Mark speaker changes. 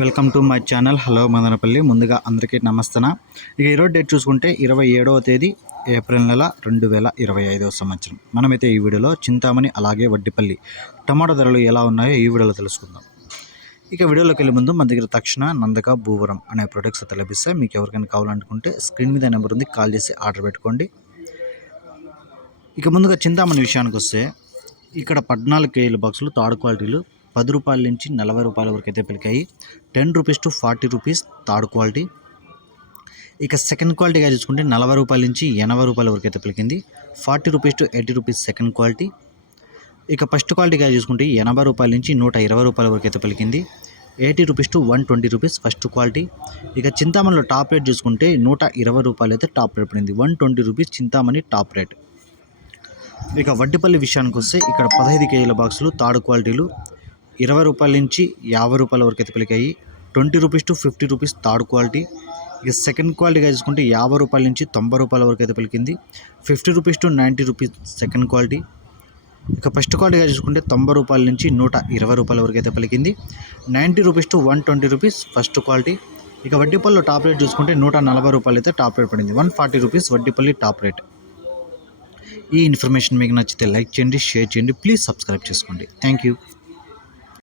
Speaker 1: Welcome to my channel. Hello Madanapalle. ముందుగా అందరికీ నమస్తన? ఇక ఈరోజు డేట్ చూసుకుంటే ఇరవై ఏడవ తేదీ ఏప్రిల్ నెల రెండు వేల ఇరవై ఐదవ సంవత్సరం. మనమైతే ఈ వీడియోలో చింతామణి అలాగే వడ్డిపల్లి టమాటో ధరలు ఎలా ఉన్నాయో ఈ వీడియోలో తెలుసుకుందాం. ఇక వీడియోలోకి వెళ్ళే ముందు మన దగ్గర తక్షణ నందక భూవరం అనే ప్రొడక్ట్స్ అయితే లభిస్తాయి మీకు ఎవరికైనా కావాలనుకుంటే స్క్రీన్ మీద నెంబర్ ఉంది కాల్ చేసి ఆర్డర్ పెట్టుకోండి. ఇక ముందుగా చింతామణి విషయానికి వస్తే ఇక్కడ పద్నాలుగు కేజీల బాక్సులు థర్డ్ క్వాలిటీలు పది రూపాయల నుంచి నలభై రూపాయల వరకు అయితే పెరిగాయి ten rupees to forty rupees third quality. ఇక సెకండ్ క్వాలిటీగా చూసుకుంటే నలభై రూపాయల నుంచి ఎనభై రూపాయల వరకు అయితే పెరిగింది forty rupees to eighty rupees second quality. ఇక ఫస్ట్ క్వాలిటీగా చూసుకుంటే ఎనభై రూపాయల నుంచి నూట ఇరవై రూపాయల వరకు అయితే పలికింది. Eighty rupees to one twenty rupees first quality. ఇక చింతామణిలో టాప్ రేట్ చూసుకుంటే నూట ఇరవై రూపాయలు అయితే టాప్ రేట్ పడింది. One twenty rupees Chintamani top rate. ఇక వడ్డిపల్లి విషయానికి వస్తే ఇక్కడ పదహైదు కేజీల బాక్సులు థర్డ్ క్వాలిటీలు. ఇరవై రూపాయల నుంచి యాభై రూపాయల వరకు అయితే పిలికాయి. Twenty rupees to fifty rupees third quality. ఇక సెకండ్ క్వాలిటీగా చూసుకుంటే యాభై రూపాయల నుంచి తొంభై రూపాయల వరకు అయితే పలికింది. Fifty rupees to ninety rupees second quality. ఇక ఫస్ట్ క్వాలిటీగా చూసుకుంటే తొంభై రూపాయల నుంచి నూట ఇరవై రూపాయల వరకు అయితే పలికింది. Ninety rupees to one twenty rupees first quality. ఇక వడ్డీపల్లిలో టాప్ రేట్ చూసుకుంటే నూట నలభై రూపాయలు అయితే టాప్ రేట్ పడింది. One forty rupees Vaddipalli top rate. ఈ ఇన్ఫర్మేషన్ మీకు నచ్చితే లైక్ చేయండి షేర్ చేయండి ప్లీజ్ సబ్స్క్రైబ్ చేసుకోండి. Thank you.